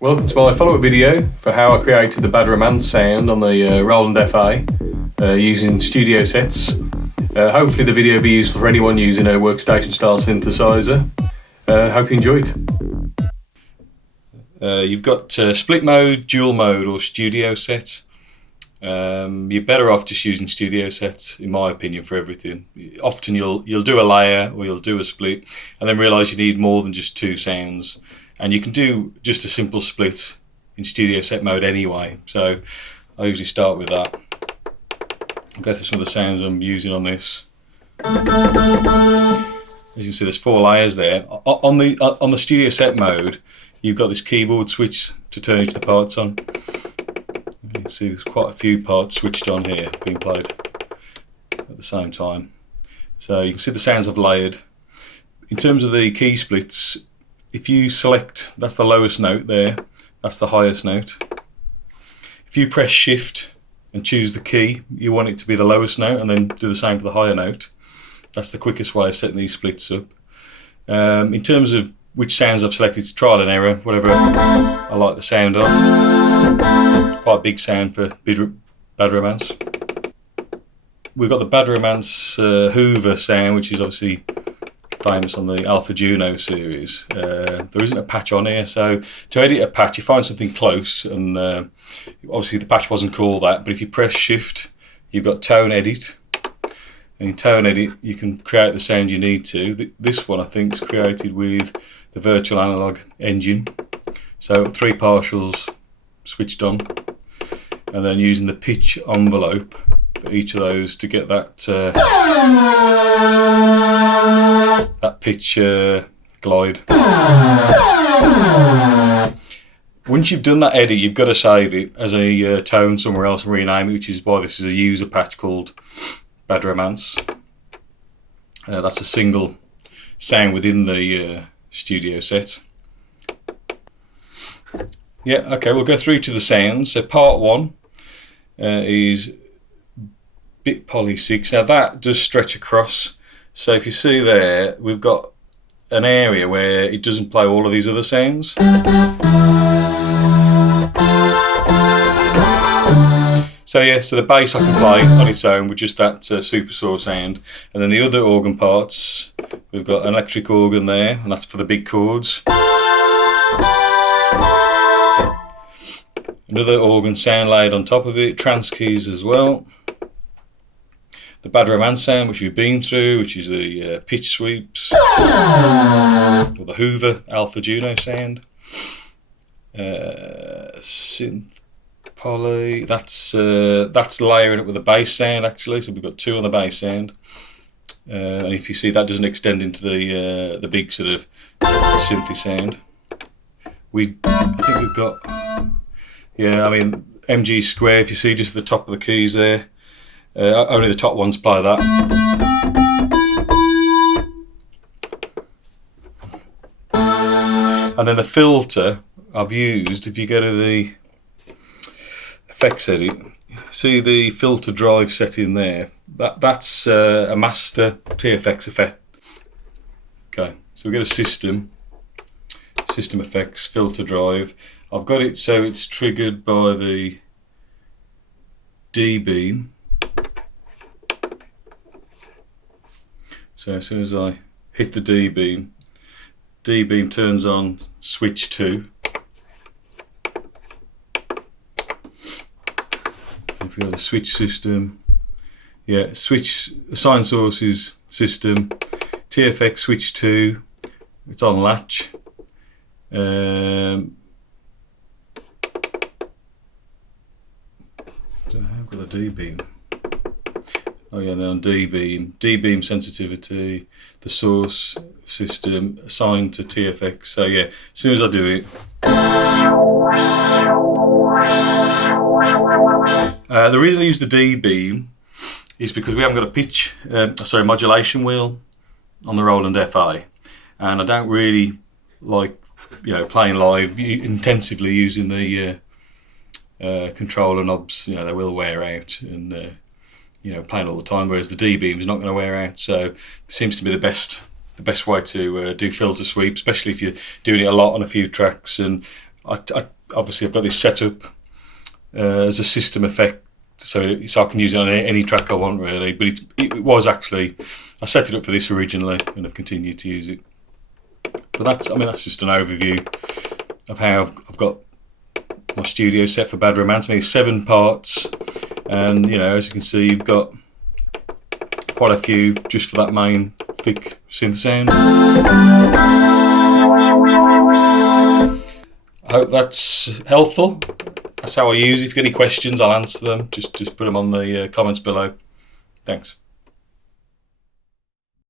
Welcome to my follow-up video for how I created the Bad Romance sound on the Roland FA using studio sets. Hopefully the video will be useful for anyone using a workstation style synthesizer. Hope you enjoy it. You've got split mode, dual mode or studio set. You're better off just using studio sets, in my opinion, for everything. Often you'll do a layer or you'll do a split and then realise you need more than just two sounds. And you can do just a simple split in studio set mode anyway. So I usually start with that. I'll go through some of the sounds I'm using on this. As you can see, there's 4 layers there. On the studio set mode, you've got this keyboard switch to turn each of the parts on. You can see there's quite a few parts switched on here being played at the same time. So you can see the sounds I've layered. In terms of the key splits, if you select, that's the lowest note there, that's the highest note. If you press shift and choose the key, you want it to be the lowest note and then do the same for the higher note. That's the quickest way of setting these splits up. In terms of which sounds I've selected, it's trial and error, whatever I like the sound of. Quite a big sound for Bad Romance. We've got the Bad Romance Hoover sound, which is obviously famous on the Alpha Juno series. There isn't a patch on here, so to edit a patch you find something close, and obviously the patch wasn't called that, but if you press shift you've got tone edit, and in tone edit you can create the sound you need to. This one I think is created with the virtual analog engine, so 3 partials switched on and then using the pitch envelope for each of those to get that that pitch glide. Once you've done that edit, you've got to save it as a tone somewhere else and rename it, which is why this is a user patch called Bad Romance. That's a single sound within the studio set. Yeah, okay, we'll go through to the sounds. So part 1 is bit poly 6. Now that does stretch across. So if you see there, we've got an area where it doesn't play all of these other sounds. So yeah, so the bass I can play on its own with just that super saw sound. And then the other organ parts, we've got an electric organ there, and that's for the big chords. Another organ sound laid on top of it, trans keys as well. The Bad Romance sound, which we've been through, which is the pitch sweeps, or the Hoover Alpha Juno sound. Synth poly, that's layering it with a bass sound actually, so we've got 2 on the bass sound. And if you see, that doesn't extend into the big sort of synthy sound. I think we've got, yeah, I mean MG square, if you see just the top of the keys there. Only the top ones play that. And then the filter I've used, if you go to the effects edit, see the filter drive setting there, that's a master TFX effect. Okay, so we get a system effects, filter drive. I've got it so it's triggered by the D beam. So as soon as I hit the D beam turns on switch 2. If we go to the switch system, yeah, switch sine sources system, TFX switch 2, it's on latch. I've got the D beam. Oh yeah, now on D beam sensitivity, the source system assigned to TFX. So yeah, as soon as I do it, the reason I use the D beam is because we haven't got a pitch, modulation wheel on the Roland FA, and I don't really like, playing live intensively using the controller knobs, you know, they will wear out, and you know, playing all the time. Whereas the D beam is not going to wear out. So it seems to be the best way to do filter sweep, especially if you're doing it a lot on a few tracks. And obviously I've got this set up as a system effect, so I can use it on any track I want, really. But it was actually, I set it up for this originally, and I've continued to use it. But that's just an overview of how I've got my studio set for Bad Romance. I mean, it's 7 parts, and you know, as you can see, you've got quite a few just for that main thick synth sound. I hope that's helpful. That's how I use it. If you've got any questions, I'll answer them. Just put them on the comments below. Thanks.